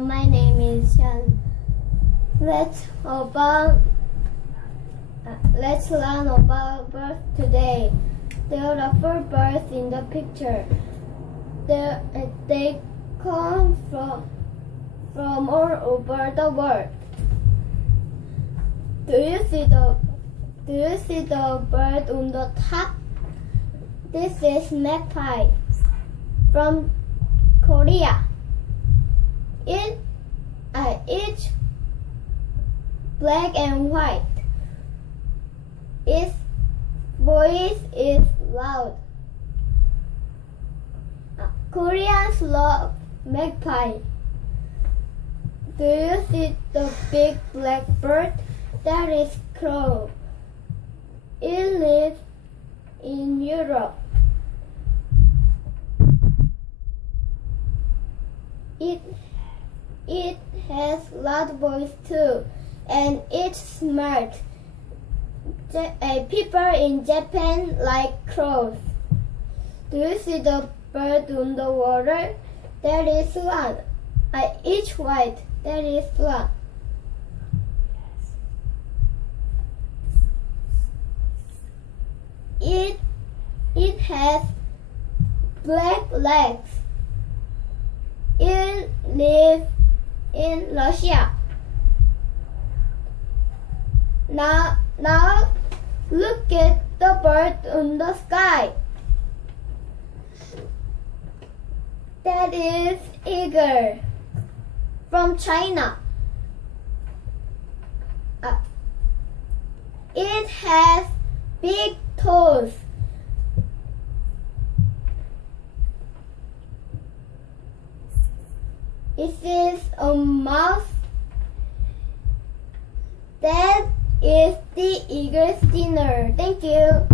my name is Shan. Let's learn about birds today. There are 4 birds in the picture. They come from all over the world. Do you see the bird on the top? This is magpie from Korea. It's black and white. Its voice is loud. Koreans love magpie. Do you see the big black bird? That is crow. It lives in Europe. It has loud voice too, and it's smart. People in Japan like crows. Do you see the bird on the water? That is swan. It's white. That is swan. It has black legs. It lives in Russia. Now look at the bird on the sky. That is eagle from China. It has big toes. It is a mouse. That is the eagle's dinner. Thank you.